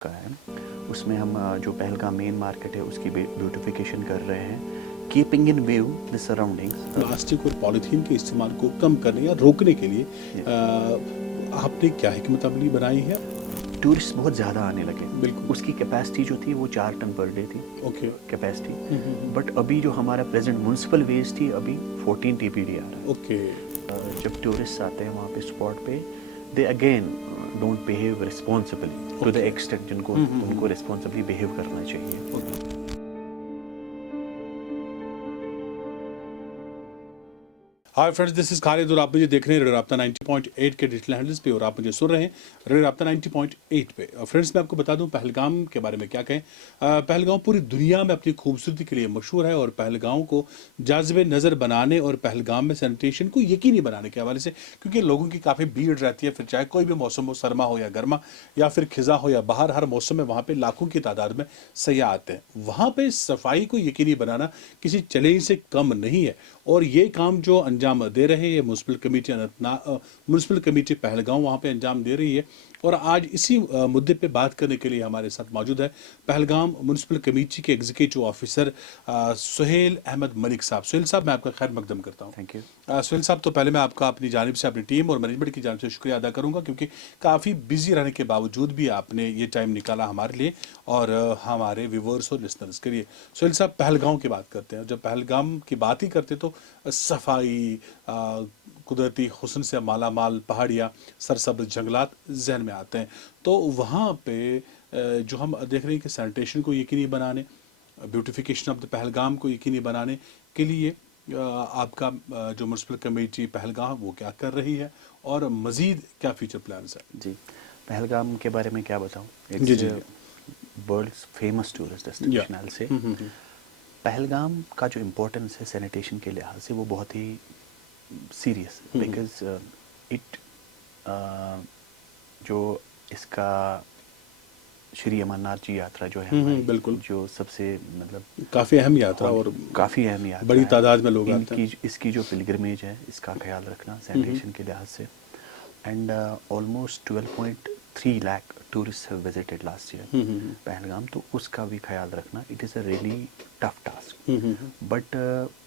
का है। उसमें हम जो पहलगाम मेन मार्केट है उसकी ब्यूटिफिकेशन कर रहे हैं, keeping in view the surroundings. Plastic और पॉलीथीन के इस्तेमाल को कम करने या रोकने के लिए आपने क्या हिकमत अमली बनाई है? टूरिस्ट बहुत ज़्यादा आने लगे। बिल्कुल। उसकी कैपेसिटी जो थी वो 4 टन पर डे थी ओके। कैपेसिटी, बट अभी जो हमारा प्रेजेंट म्यूनसिपल वेस्ट थी अभी 14 टीपीडी आ रहा है। ओके। जब टूरिस्ट आते हैं वहाँ पे स्पॉट पे, they again don't behave responsibly to the extent जिनको उनको रिस्पॉन्सिबली बिहेव करना चाहिए। Okay. Hi friends, this is Khalid और आप मुझे देख रहे हैं रेडियो राब्ता 90.8 के डिजिटल हैंडल्स पे और आप मुझे सुन रहे हैं रेडियो राब्ता 90.8 पे। फ्रेंड्स, मैं आपको बता दूं पहलगाम के बारे में क्या कहें। पहलगाम पूरी दुनिया में अपनी खूबसूरती के लिए मशहूर है और पहलगाम को जाज़िब नज़र बनाने और पहलगाम में सैनिटेशन को यकीनी बनाने के हवाले से, क्योंकि लोगों की काफ़ी भीड़ रहती है, फिर चाहे कोई भी मौसम हो, सरमा हो या गर्मा या फिर खिजा हो या बाहर, हर मौसम में वहाँ पर लाखों की तादाद में सयाह आते हैं। वहाँ पर सफाई को यकीनी बनाना किसी चैलेंज से कम नहीं है और ये काम जो अंजाम दे रहे हैं ये म्यूनसिपल कमेटी पहलगाम वहाँ पे अंजाम दे रही है। और आज इसी मुद्दे पे बात करने के लिए हमारे साथ मौजूद है पहलगाम म्यूनसिपल कमेटी के एग्जीक्यूटिव ऑफिसर सुहेल अहमद मलिक साहब। सुहेल साहब, मैं आपका खैर मकदम करता हूँ। Thank you. सुहेल साहब, तो पहले मैं आपका अपनी जानिब से, अपनी टीम और मैनेजमेंट की जानिब से शुक्रिया अदा करूँगा, क्योंकि काफ़ी बिजी रहने के बावजूद भी आपने ये टाइम निकाला हमारे लिए और हमारे व्यूवर्स और लिसनर्स के लिए। सुहेल साहब, पहलगाम की बात करते हैं। जब पहलगाम की बात ही करते तो सफाई, कुदरती हुस्न से माला माल पहाड़ियाँ, सरसब्ज जंगलात जहन में आते हैं। तो वहाँ पे जो हम देख रहे हैं कि सैनिटेशन को यकीनी बनाने, ब्यूटिफिकेशन ऑफ द पहलगाम को यकीनी बनाने के लिए आपका जो म्यूनसिपल कमेटी पहलगाम वो क्या कर रही है और मज़ीद क्या फ्यूचर प्लान्स है? जी, पहलगाम के बारे में क्या बताऊँ। जी जी। It's world's famous tourist destination I say. Pahalgam का जो इम्पोर्टेंस है सैनिटेशन के लिहाज से वो बहुत ही सीरियस, बिकॉज इट जो इसका श्री अमरनाथ जी यात्रा जो है हमारी, बिल्कुल। जो सबसे मतलब काफ़ी अहम यात्रा और काफ़ी अहम यात्रा बड़ी है। तादाद में लोग आते हैं। इसकी जो पिलग्रिमेज है इसका ख्याल रखना सैनिटेशन के लिहाज से, and almost 12.3 lakh tourist have visited last year Pahalgam, तो उसका भी ख्याल रखना it is a really tough task. But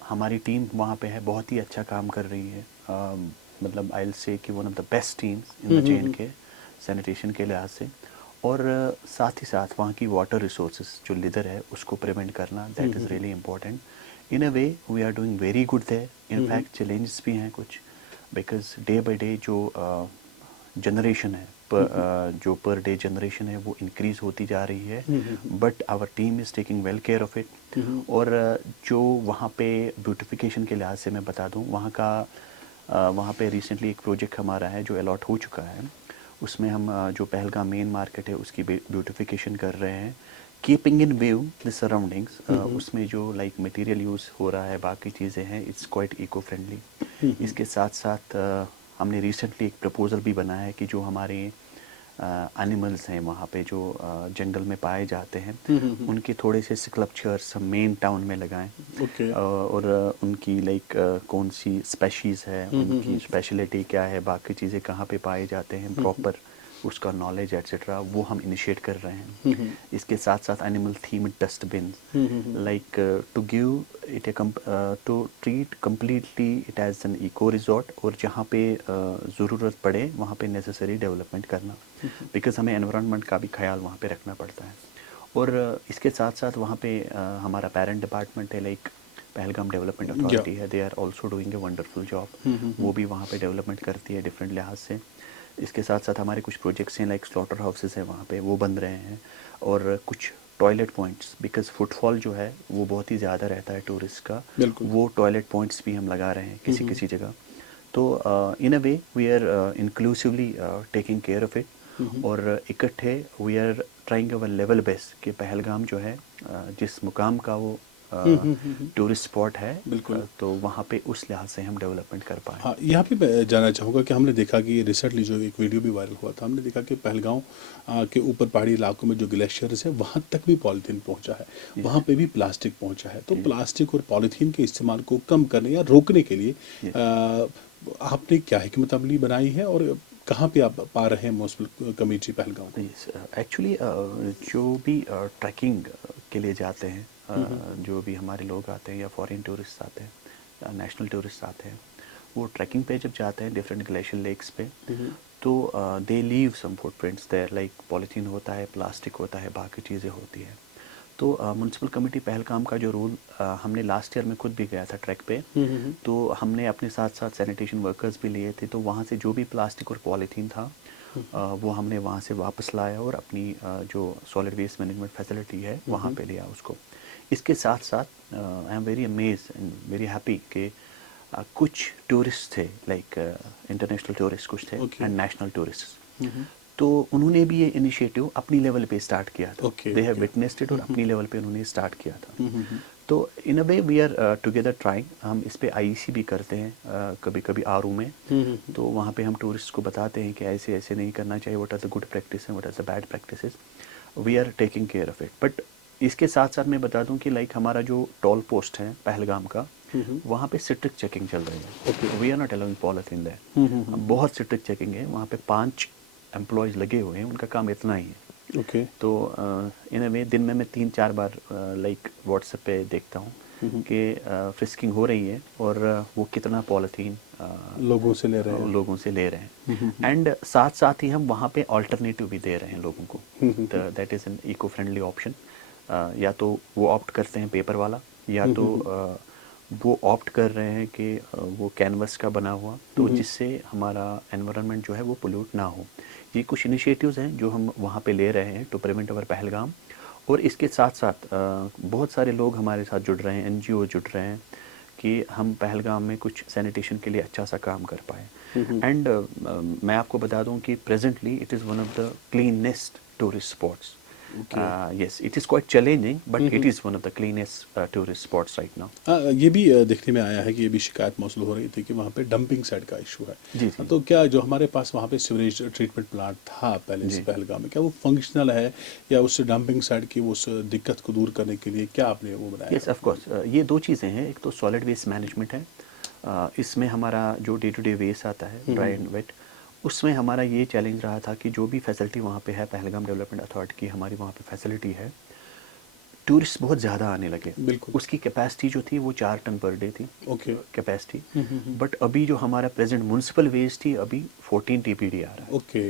हमारी टीम वहाँ पे है, बहुत ही अच्छा काम कर रही है। मतलब आई विल से कि one of the best teams in the chain के सैनिटेशन के लिहाज से। और साथ ही साथ वहाँ की वाटर रिसोर्सेज जो लिदर है उसको प्रिवेंट करना, that is really important. In a way we are doing very good there. In fact challenges भी हैं कुछ, बिकॉज डे बाई डे जो जनरेशन है जो पर डे जनरेशन है वो इंक्रीज होती जा रही है, but our team is taking well care of it. और जो वहाँ पे ब्यूटिफिकेशन के लिहाज से मैं बता दूँ, वहाँ पे रिसेंटली एक प्रोजेक्ट हमारा है जो अलॉट हो चुका है। उसमें हम जो पहलगाम मेन मार्केट है उसकी ब्यूटिफिकेशन कर रहे हैं, keeping in view the surroundings. उसमें जो लाइक मटेरियल यूज़ हो रहा है, बाकी चीज़ें हैं, इट्स क्वाइट इको फ्रेंडली। इसके साथ साथ हमने रिसेंटली एक प्रपोज़ल भी बनाया है कि जो हमारे एनिमल्स हैं वहाँ पे जो जंगल में पाए जाते हैं, उनके थोड़े से स्कल्पचर्स हम मेन टाउन में लगाएं। और उनकी लाइक कौन सी स्पेशीज़ है, उनकी स्पेशलिटी क्या है, बाकी चीज़ें कहाँ पे पाए जाते हैं, प्रॉपर उसका नॉलेज एट्सेट्रा वो हम इनिशिएट कर रहे हैं। इसके साथ साथ animal theme dustbin, like to give it to treat completely it as an eco resort, और जहाँ पे ज़रूरत पड़े वहाँ पे नेसेसरी डेवलपमेंट करना, बिकॉज हमें एनवायरनमेंट का भी ख्याल वहाँ पे रखना पड़ता है। और इसके साथ साथ वहाँ पे हमारा पेरेंट डिपार्टमेंट है, लाइक पहलगाम डेवलपमेंट अथॉरिटी है, they are also doing a wonderful job. वो भी वहाँ पे डेवलपमेंट करती है डिफरेंट लिहाज से। इसके साथ साथ हमारे कुछ प्रोजेक्ट्स हैं, लाइक स्लॉटर हाउसेस हैं वहाँ पे, वो बन रहे हैं। और कुछ टॉयलेट पॉइंट्स, बिकॉज फुटफॉल जो है वो बहुत ही ज़्यादा रहता है टूरिस्ट का, वो टॉयलेट पॉइंट्स भी हम लगा रहे हैं किसी किसी जगह। तो in a way we are inclusively taking care of it, और इकट्ठे we are trying our level best कि पहलगाम जो है जिस मुकाम का वो टूरिस्ट स्पॉट है, तो वहाँ पे उस लिहाज से हम डेवलपमेंट कर पाए। हाँ, यहाँ पे मैं जानना चाहूँगा कि हमने देखा कि रिसेंटली जो एक वीडियो भी वायरल हुआ था, हमने देखा कि पहलगाम के ऊपर पहाड़ी इलाकों में जो ग्लेशियर्स है वहाँ तक भी पॉलीथीन पहुँचा है, वहाँ पे भी प्लास्टिक पहुँचा है। तो प्लास्टिक और पॉलीथीन के इस्तेमाल को कम करने या रोकने के लिए आपने क्या हिकमत अमली बनाई है और कहाँ पे आप पा रहे हैं म्यूनिसिपल कमेटी पहलगाम को? एक्चुअली जो भी ट्रैकिंग के लिए जाते हैं, जो भी हमारे लोग आते हैं या फॉरेन टूरिस्ट आते हैं या नेशनल टूरिस्ट आते हैं, वो ट्रैकिंग पे जब जाते हैं डिफरेंट ग्लेशियर लेक्स पे, तो they leave some footprints there, like polythene होता है, प्लास्टिक होता है, बाकी चीज़ें होती हैं। तो म्यूनसिपल कमेटी पहलगाम का जो रूल, हमने लास्ट ईयर में खुद भी गया था ट्रैक पे, तो हमने अपने साथ साथ सैनिटेशन वर्कर्स भी लिए थे, तो वहाँ से जो भी प्लास्टिक और पॉलीथीन था वो हमने वहाँ से वापस लाया और अपनी जो सॉलिड वेस्ट मैनेजमेंट फैसिलिटी है वहाँ पे लिया उसको। इसके साथ साथ I am very amaze and very happy कि कुछ टूरिस्ट थे, लाइक इंटरनेशनल टूरिस्ट कुछ थे एंड नेशनल टूरिस्ट, तो उन्होंने भी ये इनिशिएटिव अपनी लेवल पे स्टार्ट किया था। दे हैव विटनेस्ड इट और अपनी लेवल पे उन्होंने स्टार्ट किया था। तो in a way we are together trying. हम इस पे आईईसी भी करते हैं कभी कभी आरू में, तो वहाँ पे हम टूरिस्ट को बताते हैं कि ऐसे ऐसे नहीं करना चाहिए, what are the good practice what are the bad practices, we are taking care of it. But इसके साथ साथ मैं बता दूं कि लाइक हमारा जो टोल पोस्ट है पहलगाम का, वहाँ पे स्ट्रिक्ट चेकिंग चल रही है। We are not allowing polythene there, बहुत स्ट्रिक्ट चेकिंग है वहाँ पे। 5 एम्प्लॉयज़ लगे हुए हैं, उनका काम इतना ही है। तो इन अ वे दिन में मैं 3-4 बार लाइक व्हाट्सएप पे देखता हूँ कि फ्रिस्किंग हो रही है और वो कितना पॉलीथीन लोगों से ले रहे हैं। एंड साथ साथ ही हम वहाँ पे अल्टरनेटिव भी दे रहे हैं लोगों को। That is an eco friendly option. या तो वो ऑप्ट करते हैं पेपर वाला, या तो वो ऑप्ट कर रहे हैं कि वो कैनवस का बना हुआ, तो जिससे हमारा एनवायरनमेंट जो है वो पोल्यूट ना हो। ये कुछ इनिशिएटिव्स हैं जो हम वहाँ पे ले रहे हैं टू प्रिवेंट अवर पहलगाम। और इसके साथ साथ बहुत सारे लोग हमारे साथ जुड़ रहे हैं, एनजीओ जुड़ रहे हैं कि हम पहलगाम में कुछ सैनिटेशन के लिए अच्छा सा काम कर पाएँ। एंड मैं आपको बता दूं कि presently it is one of the cleanest tourist spots. Yes, it is quite challenging, but it is one of the cleanest tourist spots right now. ये भी देखने में आया है कि ये भी शिकायत मौसूल हो रही थी कि वहाँ पे डंपिंग साइड का इशू है। जी, तो क्या जो हमारे पास वहाँ पे सीवरेज ट्रीटमेंट प्लांट था पहले से पहलगाम में, क्या वो फंक्शनल है, या उस डंपिंग साइड की उस दिक्कत को दूर करने के लिए क्या आपने वो बनाया? Yes, of course. ये 2 चीज़ें हैं। एक तो सॉलिड वेस्ट मैनेजमेंट है, इसमें हमारा जो डे टू डे वेस्ट आता है ड्राई एंड वेट, उसमें हमारा ये चैलेंज रहा था कि जो भी फैसिलिटी वहाँ पे है, पहलगाम डेवलपमेंट अथॉरिटी की हमारी वहाँ पे फैसिलिटी है, टूरिस्ट बहुत ज़्यादा आने लगे। बिल्कुल। उसकी कैपेसिटी जो थी वो 4 टन पर डे थी कैपेसिटी। बट अभी जो हमारा प्रेजेंट म्यूनसिपल वेस्ट थी अभी 14 टीपीडी आ रहा है। ओके।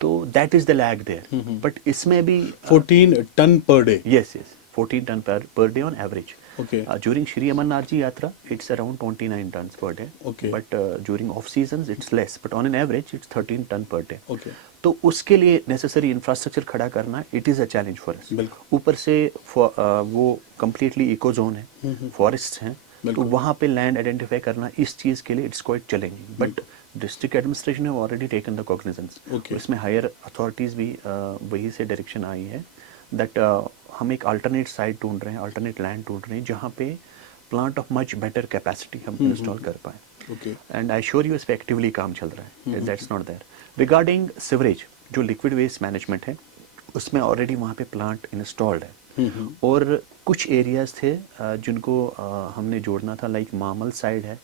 तो that is the lag there. But इसमें भी 14 ton per day? Yes, 14 ton per day on average. Okay. During Shri Amarnath Ji Yatra, it's around 29 tons per day. Okay. But during off seasons, it's less. But on an average, it's 13 ton per day. Okay. तो उसके लिए necessary infrastructure खड़ा करना it is a challenge for us. ऊपर से वो completely eco zone है, forest हैं, तो वहाँ पे लैंड आइडेंटिफाई करना इस चीज़ के लिए it's quite challenging. But district administration have already taken the cognizance. इसमें हायर अथॉरिटीज़ भी वही से डायरेक्शन आई है दैट हम एक अल्टरनेट साइट ढूंढ रहे हैं, अल्टरनेट लैंड ढूंढ रहे हैं जहाँ पे plant of much better capacity हम इंस्टॉल कर पाएँ। एंड आई श्योर यू इस पे एक्टिवली काम चल रहा है। That's not there. Regarding sewerage, जो लिक्विड वेस्ट मैनेजमेंट है, उसमें ऑलरेडी वहाँ पे प्लांट इंस्टॉल्ड है। और कुछ एरियाज थे जिनको हमने जोड़ना था, लाइक मामल साइड है,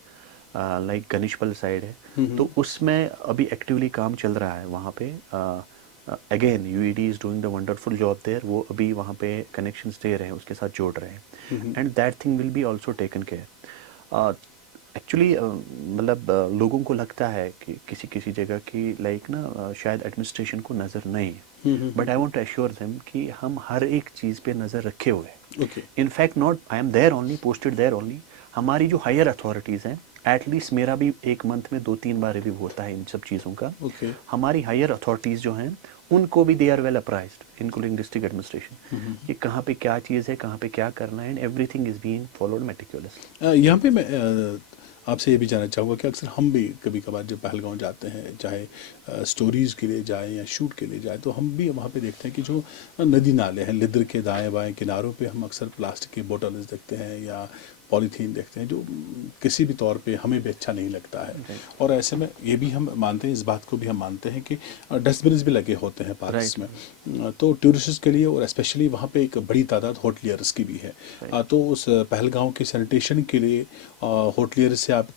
लाइक गणेशपल साइड है, तो उसमें अभी एक्टिवली काम चल रहा है वहाँ पे। Again UED is doing the wonderful job there. वो अभी वहाँ पे कनेक्शंस दे रहे हैं, उसके साथ जोड़ रहे हैं, and that thing will be also taken care. Actually मतलब लोगों को लगता है कि किसी किसी जगह की लाइक ना शायद एडमिनिस्ट्रेशन को नज़र नहीं है, but I want to assure them कि हम हर एक चीज़ पे नज़र रखे हुए हैं। In fact not I am there only, posted there only. हमारी जो हायर अथॉरिटीज़ हैं, एटलीस्ट मेरा भी एक मंथ में 2-3 बार रिव्यू होता है इन सब चीज़ों का। हमारी हायर अथॉरिटीज़ जो हैं उनको भी they are well apprised including district administration कि कहाँ पे क्या चीज़ है, कहाँ पे क्या करना है, and everything is being followed meticulously. यहाँ पे मैं आपसे ये भी जानना चाहूँगा कि अक्सर हम भी कभी कभार जब पहलगाम जाते हैं, चाहे स्टोरीज़ के लिए जाएं या शूट के लिए जाएं, तो हम भी वहाँ पे देखते हैं कि जो नदी नाले हैं, लिद्र के दाएं बाएं किनारों पे हम अक्सर प्लास्टिक की बोतल्स देखते हैं या पॉलीथीन देखते हैं, जो किसी भी तौर पे हमें भी अच्छा नहीं लगता है। और ऐसे में ये भी हम मानते हैं, इस बात को भी हम मानते हैं कि डस्टबिन भी लगे होते हैं पार्क्स में, तो टूरिस्ट के लिए, और स्पेशली वहाँ पे एक बड़ी तादाद होटलियर्स की भी है। तो उस पहलगाम के सैनिटेशन के लिए होटलियर से आप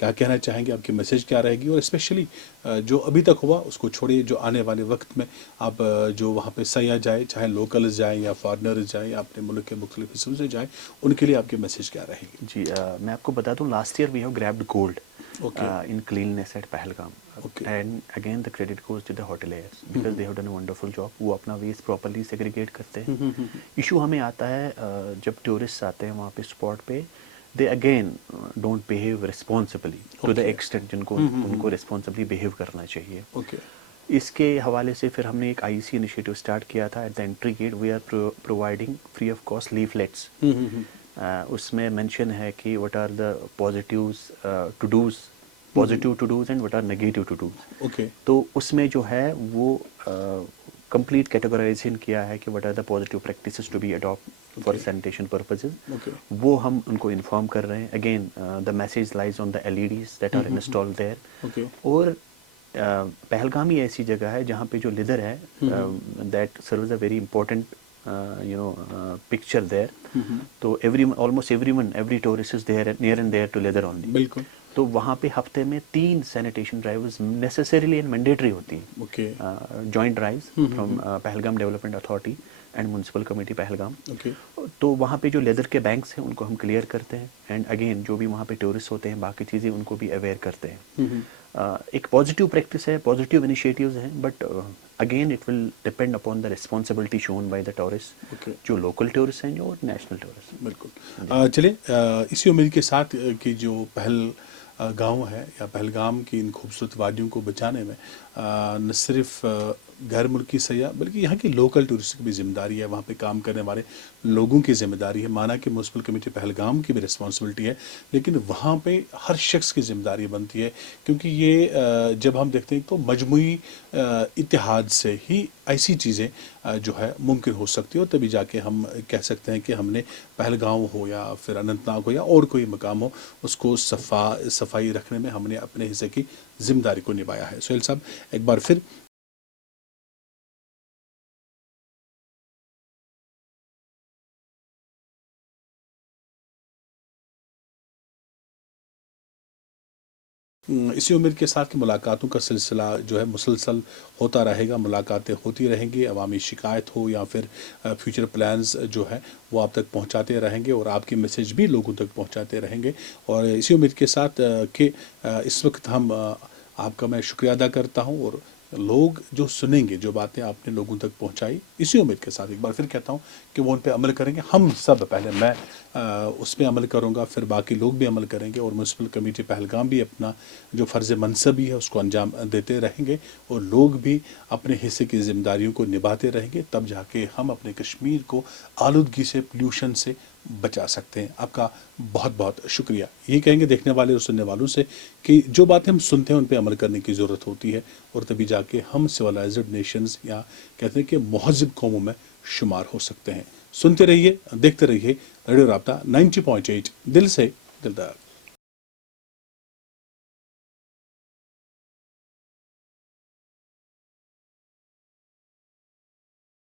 क्या कहना चाहेंगे, आपकी मैसेज क्या रहेगी, और स्पेशली जो अभी तक हुआ उसको छोड़िए, जो आने वाले वक्त में आप जो वहाँ पे सयाह जाए, चाहे लोकल्स जाएँ या फॉरनर्स जाएँ, अपने मुल्क के मुख्तलिफ हिस्सों से जाएँ, उनके लिए आपकी मैसेज क्या रहेगी? जी, मैं आपको बता दूं, last year we have grabbed gold Okay. in cleanliness at Pahalgam. Okay. And again the credit goes to the hoteliers because they have done a wonderful job. वो अपना वेस्ट प्रॉपरली सेग्रीगेट करते हैं. इशू हमें आता है जब tourist आते हैं वहाँ पे स्पॉट पे, they again don't behave responsibly to the extent जिनको उनको रिस्पॉन्सिबली बिहेव करना चाहिए. Okay. इसके हवाले से फिर हमने एक आईसी इनिशिएटिव स्टार्ट किया था. At the entry gate we are providing free of cost leaflets. उसमें मेंशन है कि what are the positives to dos, positive to dos and what are negative to dos. Okay. तो उसमें जो है वो कंप्लीट कैटेगराइजेशन किया है कि what are the positive practices to be adopt for sanitation purposes. Okay. वो हम उनको इन्फॉर्म कर रहे हैं. Again the message lies on the LEDs that are installed there. Okay. और पहलगाम ही ऐसी जगह है जहाँ पे जो लेदर है that serves a very important picture there. तो almost every tourist is there near and there to Lidder only. बिल्कुल. तो वहाँ पे हफ्ते में 3 sanitation drives necessarily and mandatory होती हैं. Okay. Joint drives from Pahalgam development authority and municipal committee Pahalgam. Okay. तो वहाँ पे जो लेदर के बैंक्स हैं उनको हम क्लियर करते हैं. एंड अगेन जो भी वहाँ पे टूरिस्ट होते हैं बाकी चीज़ें उनको भी अवेयर करते हैं. एक पॉजिटिव प्रैक्टिस है, पॉजिटिव इनिशिएटिव्स हैं, but again it will depend upon the responsibility shown by the tourist, Okay. जो लोकल टूरिस्ट हैं जो नेशनल टूरिस्ट. बिल्कुल. चलिए, इसी उम्मीद के साथ कि जो गांव है या पहलगाम की इन खूबसूरत वादियों को बचाने में न सिर्फ गैर मुल्की सयाह बल्कि यहाँ की लोकल टूरिस्ट की भी जिम्मेदारी है, वहाँ पे काम करने वाले लोगों की जिम्मेदारी है. माना कि म्यूनसिपल कमेटी पहलगाम की भी रिस्पॉन्सिबिलिटी है, लेकिन वहाँ पे हर शख्स की जिम्मेदारी बनती है, क्योंकि ये जब हम देखते हैं तो मजमूई इत्तेहाद से ही ऐसी चीज़ें जो है मुमकिन हो सकती है, और तभी जाके हम कह सकते हैं कि हमने पहलगाम हो या फिर अनंतनाग हो या और कोई मकाम हो, उसको सफाई रखने में हमने अपने हिस्से की जिम्मेदारी को निभाया है. सोहेल साहब, एक बार फिर इसी उम्मीद के साथ कि मुलाकातों का सिलसिला जो है मुसलसल होता रहेगा, मुलाकातें होती रहेंगी, अवामी शिकायत हो या फिर फ्यूचर प्लान्स जो है वो आप तक पहुंचाते रहेंगे और आपकी मैसेज भी लोगों तक पहुंचाते रहेंगे. और इसी उम्मीद के साथ कि इस वक्त हम आपका मैं शुक्रिया अदा करता हूं, और लोग जो सुनेंगे जो बातें आपने लोगों तक पहुंचाई, इसी उम्मीद के साथ एक बार फिर कहता हूं कि वो उन पे अमल करेंगे. हम सब, पहले मैं उस पर अमल करूंगा, फिर बाकी लोग भी अमल करेंगे, और म्यूनसिपल कमेटी पहलगाम भी अपना जो फ़र्ज़ मनसबी है उसको अंजाम देते रहेंगे, और लोग भी अपने हिस्से की जिम्मेदारियों को निभाते रहेंगे. तब जाके हम अपने कश्मीर को आलूदगी से, पोल्यूशन से बचा सकते हैं. आपका बहुत बहुत शुक्रिया. ये कहेंगे देखने वाले और सुनने वालों से कि जो बातें हम सुनते हैं उन पे अमल करने की ज़रूरत होती है, और तभी जाके हम सिविलाइज्ड नेशंस या कहते हैं कि महज़ब कौमों में शुमार हो सकते हैं. सुनते रहिए, देखते रहिए रेडियो राब्ता 90.8, दिल से दिलदार.